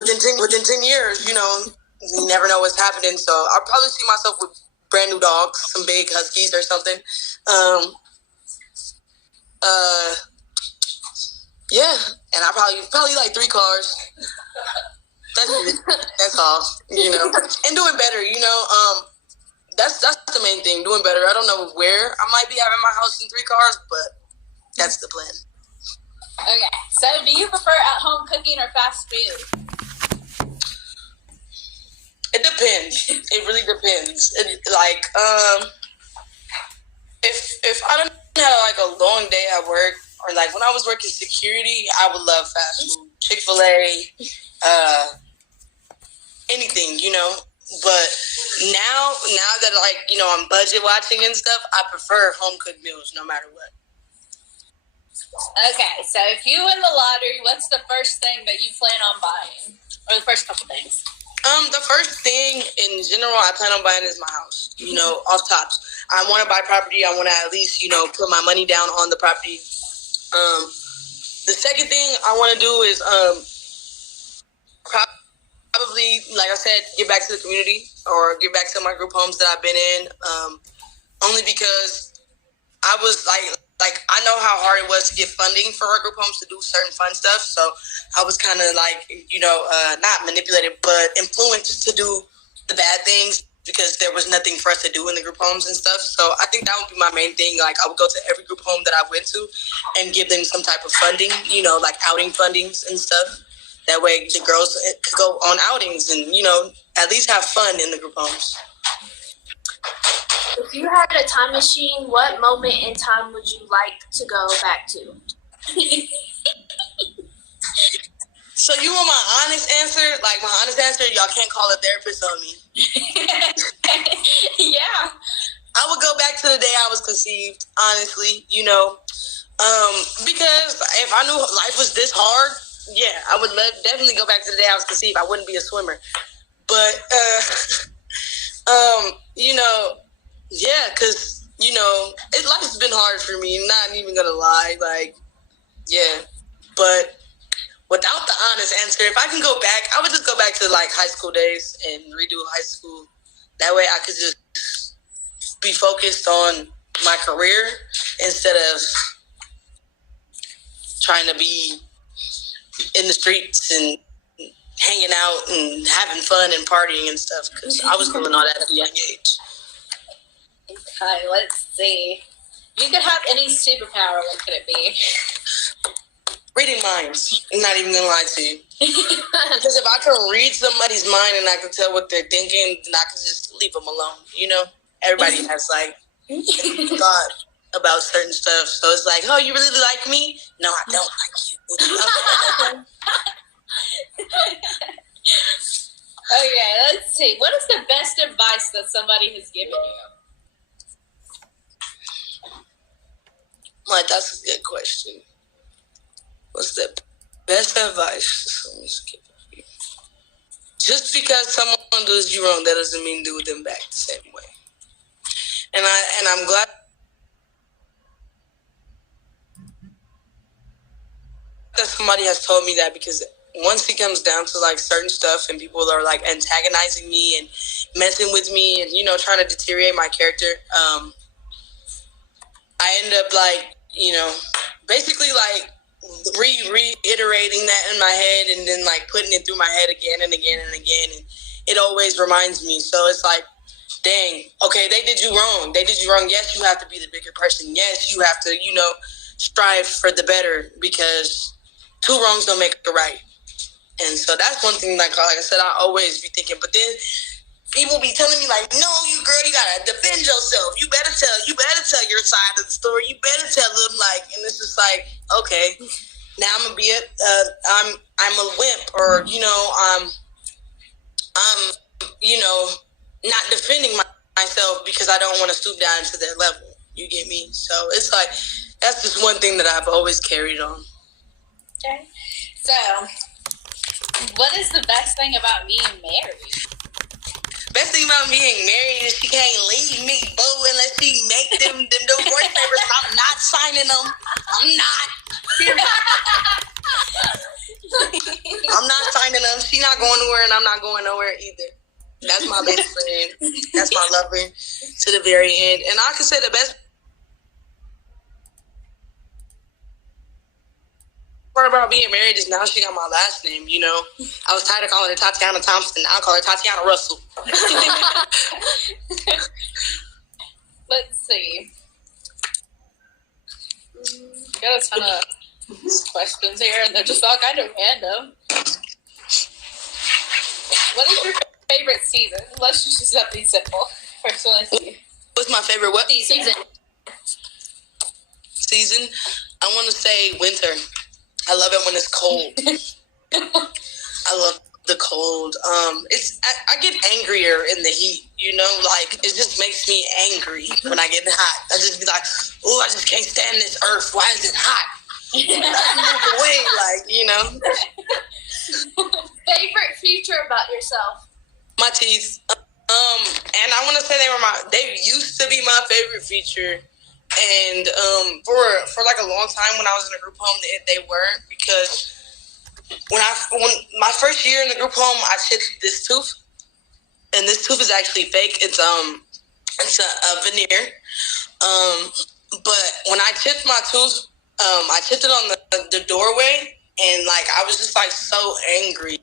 within 10 years, you never know what's happening. So I'll probably see myself with brand new dogs, some big huskies or something. Yeah, and I probably like 3 cars. That's all, and doing better, That's the main thing, doing better. I don't know where I might be having my house in 3 cars, but that's the plan. Okay, so do you prefer at-home cooking or fast food? It depends. It really depends. If I don't have like a long day at work, or like when I was working security, I would love fast food, Chick-fil-A, anything, But now that I'm budget watching and stuff, I prefer home cooked meals no matter what. Okay, so if you win the lottery, what's the first thing that you plan on buying, or the first couple things? The first thing in general I plan on buying is my house. Off tops. I want to buy property. I want to at least put my money down on the property. The second thing I want to do is probably, like I said, give back to the community or give back to my group homes that I've been in. Only because I was I know how hard it was to get funding for our group homes to do certain fun stuff. So I was kind of not manipulated, but influenced to do the bad things because there was nothing for us to do in the group homes and stuff. So I think that would be my main thing. I would go to every group home that I went to and give them some type of funding, like outing fundings and stuff. That way the girls could go on outings and, at least have fun in the group homes. If you had a time machine, what moment in time would you like to go back to? So you want my honest answer? Like my honest answer, y'all can't call a therapist on me. Yeah. I would go back to the day I was conceived, honestly, because if I knew life was this hard, yeah, I would definitely go back to the day I was conceived. I wouldn't be a swimmer. But, yeah, because, life's been hard for me, not even going to lie. Yeah. But without the honest answer, if I can go back, I would just go back to, high school days and redo high school. That way I could just be focused on my career instead of trying to be in the streets and hanging out and having fun and partying and stuff, because I was doing all that at a young age. Okay, let's see. If you could have any superpower, what could it be? Reading minds. I'm not even going to lie to you. Because if I can read somebody's mind and I can tell what they're thinking, then I can just leave them alone, Everybody has, thought about certain stuff. So it's oh, you really like me? No, I don't like you. Okay, let's see. What is the best advice that somebody has given you? That's a good question. What's the best advice someone's given you? Just because someone does you wrong, that doesn't mean do them back the same way. And I'm glad that somebody has told me that, because once it comes down to certain stuff and people are antagonizing me and messing with me and trying to deteriorate my character, I end up basically reiterating that in my head and then putting it through my head again and again and again, and it always reminds me. So it's dang, okay, they did you wrong. Yes, you have to be the bigger person. Yes, you have to strive for the better, because 2 wrongs don't make a right. And so that's one thing, like I said, I always be thinking. But then people be telling me no, you girl, you gotta defend yourself. You better tell your side of the story. You better tell them and it's just okay, now I'm gonna be I'm a wimp, or I'm not defending myself because I don't want to stoop down to their level. You get me? So it's that's just one thing that I've always carried on. Okay. So, what is the best thing about being married? Best thing about being married is she can't leave me, boo, unless she make them divorce papers. I'm not signing them. I'm not. Period. I'm not signing She not going nowhere, and I'm not going nowhere either. That's my best friend. That's my lover to the very end. And I can say the best part about being married is now she got my last name, you know. I was tired of calling her Tatiana Thompson. I'll call her Tatiana Russell. Let's see. Got a ton of questions here, and they're just all kind of random. What is your favorite season? Let's just do something simple. First one, let's see. What's my favorite what? Season. Season? I want to say winter. I love it when it's cold. I love the cold. I get angrier in the heat, you know, like it just makes me angry when I get hot. I just be like, oh, I just can't stand this earth. Why is it hot? Move away, like, you know. Favorite feature about yourself? My teeth. And I want to say they used to be my favorite feature. And for like a long time when I was in a group home, they weren't, because when my first year in the group home, I chipped this tooth, and this tooth is actually fake. It's a veneer. But when I chipped my tooth, I chipped it on the doorway, and like I was just like so angry.